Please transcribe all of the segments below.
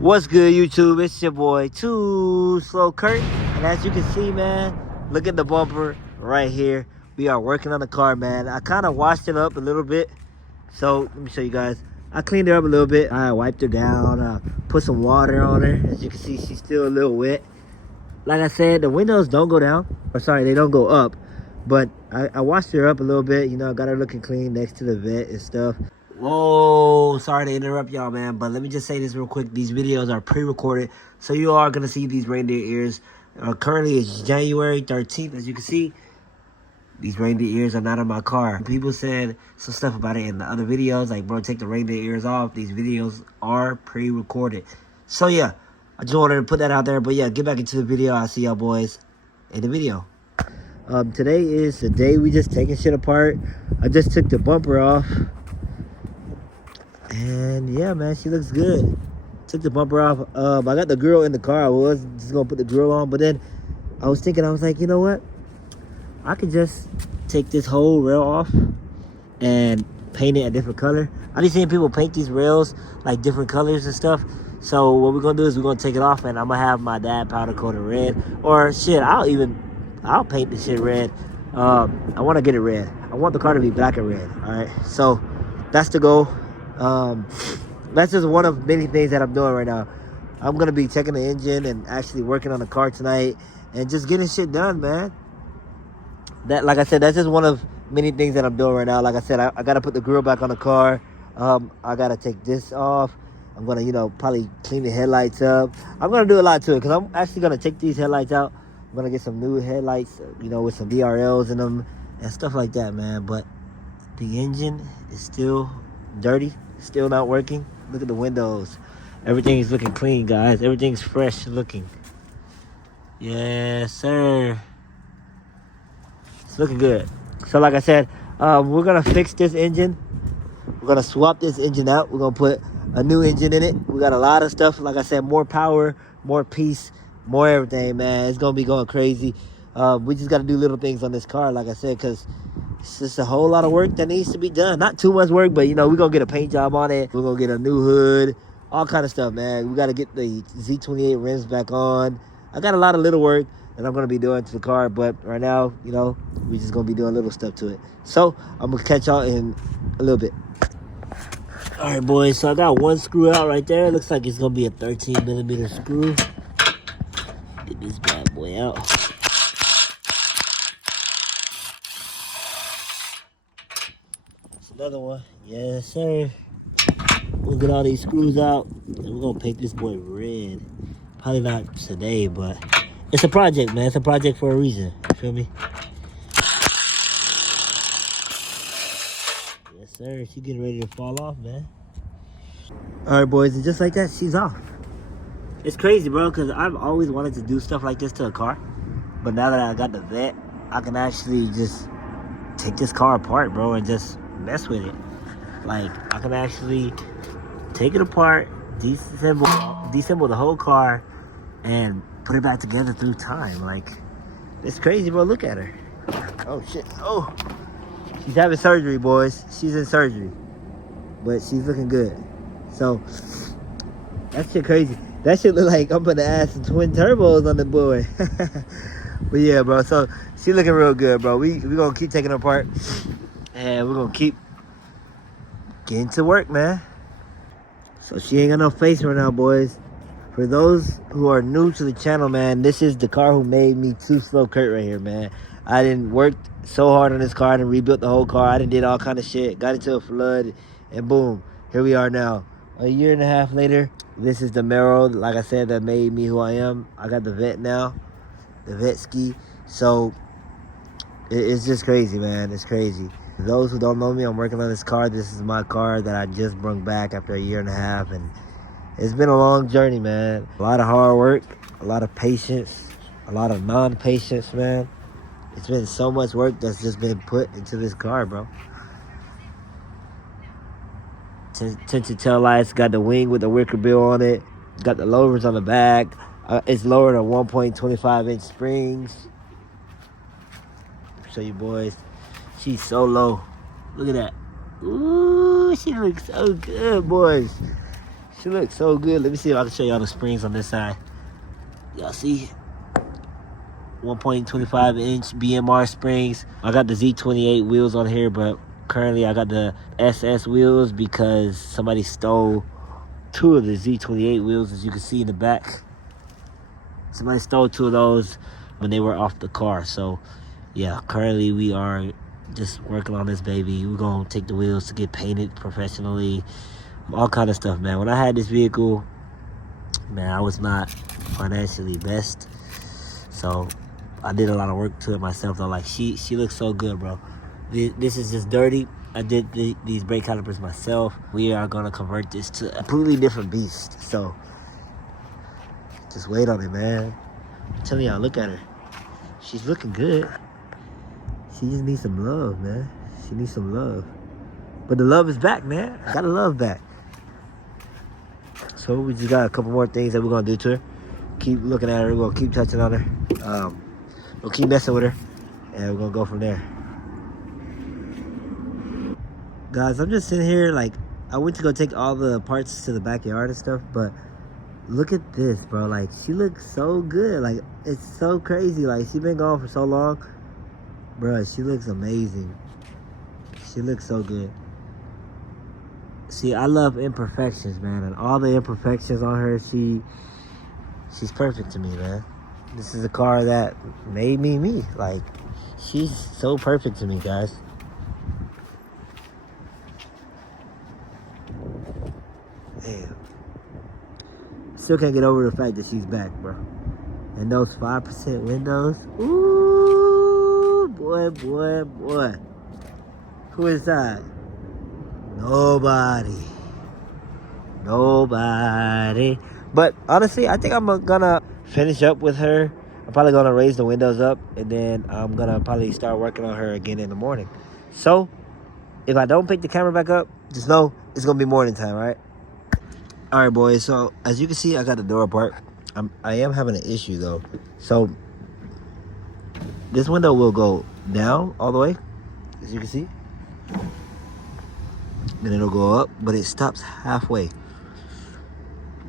What's good, YouTube? It's your boy, Too Slow Kurt. And as you can see, man, look at the bumper right here. We are working on the car, man. I kind of washed it up a little bit. So, let me show you guys. I cleaned her up a little bit. I wiped her down, put some water on her. As you can see, she's still a little wet. Like I said, the windows don't go down. Or sorry, they don't go up. But I washed her up a little bit. You know, got her looking clean next to the vet and stuff. Whoa, sorry to interrupt y'all, man, but let me just say this real quick. These videos are pre-recorded, so you are going to see these reindeer ears. Currently, it's January 13th. As you can see, these reindeer ears are not in my car. People said some stuff about it in the other videos, like, bro, take the reindeer ears off. These videos are pre-recorded. So, yeah, I just wanted to put that out there. But, yeah, get back into the video. I'll see y'all boys in the video. Today is the day we just taking shit apart. I just took the bumper off. And yeah, man, she looks good. Took the bumper off. I got the grill in the car. I was just gonna put the grill on, but then I was thinking, I was like, you know what? I could just take this whole rail off and paint it a different color. I be seeing people paint these rails like different colors and stuff. So what we're gonna do is we're gonna take it off, and I'm gonna have my dad powder coat it red. Or shit, I'll paint the shit red. I want to get it red. I want the car to be black and red. All right, so that's the goal. That's just one of many things that I'm doing right now. I'm gonna be checking the engine and actually working on the car tonight and just getting shit done, man. That, like I said, that's just one of many things that I'm doing right now. Like I said, I gotta put the grill back on the car. I gotta take this off. I'm gonna, you know, probably clean the headlights up. I'm gonna do a lot to it because I'm actually gonna take these headlights out. I'm gonna get some new headlights, you know, with some DRLs in them and stuff like that, man. But the engine is still dirty, still not working. Look at the windows. Everything is looking clean, guys. Everything's fresh looking. Yes, sir. It's looking good. So like I said, we're gonna fix this engine. We're gonna swap this engine out. We're gonna put a new engine in it. We got a lot of stuff. Like I said, more power, more peace, more everything, man. It's gonna be going crazy. We just gotta do little things on this car, like I said, because it's just a whole lot of work that needs to be done. Not too much work, but, you know, we're going to get a paint job on it. We're going to get a new hood, all kind of stuff, man. We got to get the Z28 rims back on. I got a lot of little work that I'm going to be doing to the car, but right now, you know, we're just going to be doing little stuff to it. So, I'm going to catch y'all in a little bit. All right, boys, so I got one screw out right there. It looks like it's going to be a 13mm screw. Get this bad boy out. Another one. Yes, sir. We'll get all these screws out and we're gonna paint this boy red. Probably not today, but it's a project, man. It's a project for a reason. You feel me? Yes, sir. She's getting ready to fall off, man. Alright, boys, and just like that, she's off. It's crazy, bro, because I've always wanted to do stuff like this to a car. But now that I got the vet, I can actually just take this car apart, bro, and just mess with it. Like, I can actually take it apart, disassemble the whole car, and put it back together through time. Like, it's crazy, bro. Look at her. Oh shit. Oh, she's having surgery, boys. She's in surgery, but she's looking good. So that shit crazy. That shit look like I'm gonna add some twin turbos on the boy. But yeah, bro, so she looking real good, bro. We gonna keep taking her apart, and we're gonna keep getting to work, man. So she ain't got no face right now, boys. For those who are new to the channel, man, this is the car who made me Too Slow Kurt right here, man. I done worked so hard on this car. I done rebuilt the whole car. I done did all kind of shit. Got into a flood, and boom, here we are now. A year and a half later, this is the CAMARO, like I said, that made me who I am. I got the vet now, the vet ski. So it's just crazy, man. It's crazy. For those who don't know me, I'm working on this car. This is my car that I just brought back after a year and a half, and it's been a long journey, man. A lot of hard work, a lot of patience, a lot of non-patience, man. It's been so much work that's just been put into this car, bro. Tinted tail lights, got the wing with the wicker bill on it, got the lowers on the back. It's lowered on 1.25-inch springs. Show you boys. She's so low. Look at that. Ooh, she looks so good, boys. She looks so good. Let me see if I can show y'all the springs on this side. Y'all see? 1.25 inch BMR springs. I got the Z28 wheels on here, but currently I got the SS wheels because somebody stole 2 of the Z28 wheels, as you can see in the back. Somebody stole 2 of those when they were off the car. So yeah, currently we are just working on this baby. We're gonna take the wheels to get painted professionally, all kind of stuff, man. When I had this vehicle, man, I was not financially best, so I did a lot of work to it myself though. Like she looks so good, bro. This is just dirty. I did these brake calipers myself. We are gonna convert this to a completely different beast. So just wait on it, man. I'm telling y'all, look at her. She's looking good. She just needs some love, man. She needs some love. But the love is back, man. I got the love back. So we just got a couple more things that we're gonna do to her. Keep looking at her. We're gonna keep touching on her. We'll keep messing with her, and we're gonna go from there. Guys, I'm just sitting here like, I went to go take all the parts to the backyard and stuff, but look at this, bro. Like, she looks so good. Like, it's so crazy. Like, she been gone for so long. Bro, she looks amazing. She looks so good. See, I love imperfections, man. And all the imperfections on her, she's perfect to me, man. This is a car that made me me. Like, she's so perfect to me, guys. Damn. Still can't get over the fact that she's back, bro. And those 5% windows. Ooh, boy, boy, boy. Who inside? Nobody. Nobody. But honestly, I think I'm gonna finish up with her. I'm probably gonna raise the windows up, and then I'm gonna probably start working on her again in the morning. So if I don't pick the camera back up, just know it's gonna be morning time, right? All right, boys. So as you can see, I got the door apart. I am having an issue though. So this window will go down all the way, as you can see. Then it'll go up, but it stops halfway.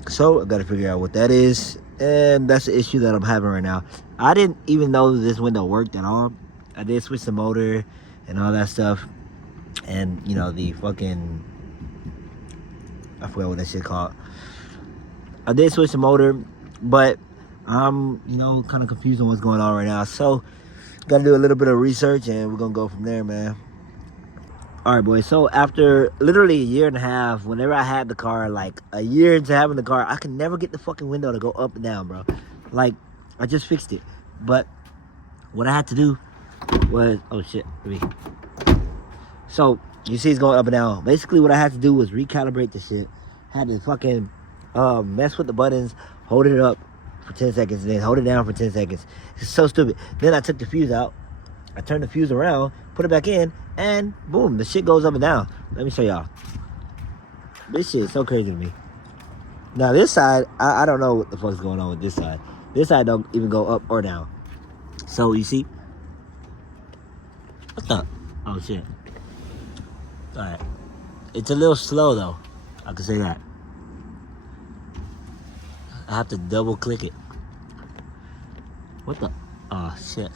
So I gotta figure out what that is, and that's the issue that I'm having right now. I didn't even know this window worked at all. I did switch the motor and all that stuff, and you know, the fucking, I forgot what that shit called. I did switch the motor, but I'm, you know, kind of confused on what's going on right now. So gotta do a little bit of research, and we're gonna go from there, man. All right, boys. So after literally a year and a half, whenever I had the car, like a year into having the car, I could never get the fucking window to go up and down, bro. Like, I just fixed it. But what I had to do was, oh shit, so you see it's going up and down. Basically what I had to do was recalibrate the shit. Had to fucking mess with the buttons, hold it up for 10 seconds, and then hold it down for 10 seconds. It's so stupid. Then I took the fuse out. I turned the fuse around, put it back in, and boom, the shit goes up and down. Let me show y'all. This shit is so crazy to me. Now this side, I don't know what the fuck's going on with this side. This side don't even go up or down. So you see? What the? Oh shit. Alright. It's a little slow though. I can say that. I have to double click it. What the? Oh shit.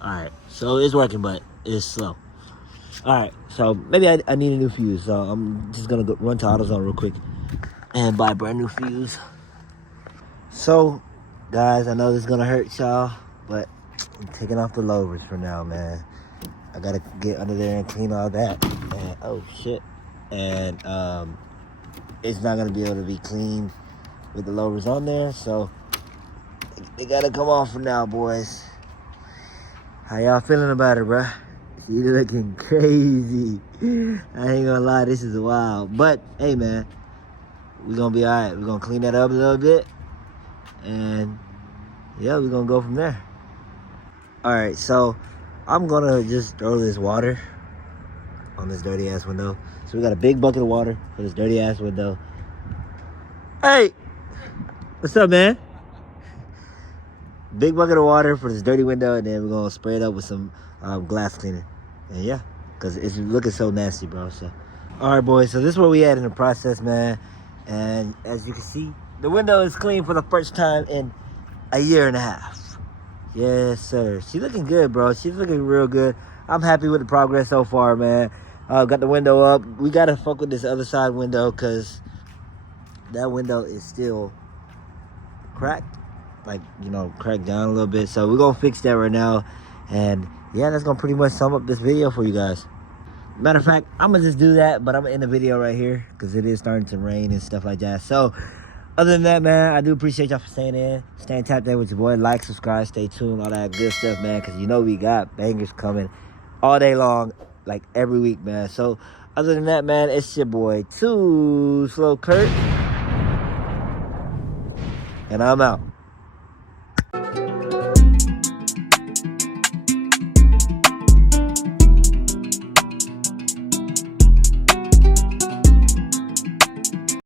Alright. So it's working, but it's slow. Alright. So maybe I need a new fuse. So I'm just gonna go run to AutoZone real quick and buy a brand new fuse. So, guys, I know this is gonna hurt y'all, but I'm taking off the louvers for now, man. I gotta get under there and clean all that. And oh shit. And it's not gonna be able to be cleaned with the louvers on there, so they gotta come off for now, boys. How y'all feeling about it, bruh? She looking crazy. I ain't gonna lie, this is wild. But hey, man, we gonna be all right. We're gonna clean that up a little bit, and yeah, we're gonna go from there. All right, so I'm gonna just throw this water on this dirty ass window. So we got a big bucket of water for this dirty ass window. Hey, what's up, man? Big bucket of water for this dirty window, and then we're gonna spray it up with some glass cleaner. And yeah, because it's looking so nasty, bro. So all right, boys, so this is where we at in the process, man. And as you can see, the window is clean for the first time in a year and a half. Yes, sir. She's looking good, bro. She's looking real good. I'm happy with the progress so far, man. Got the window up. We got to fuck with this other side window because that window is still cracked. Like, you know, cracked down a little bit. So we're going to fix that right now. And yeah, that's going to pretty much sum up this video for you guys. Matter of fact, I'm going to just do that, but I'm going to end the video right here because it is starting to rain and stuff like that. So, other than that, man, I do appreciate y'all for staying in. Staying tapped in with your boy. Like, subscribe, stay tuned, all that good stuff, man, because you know we got bangers coming all day long, like every week, man. So, other than that, man, it's your boy, Too Slow Kurt, and I'm out.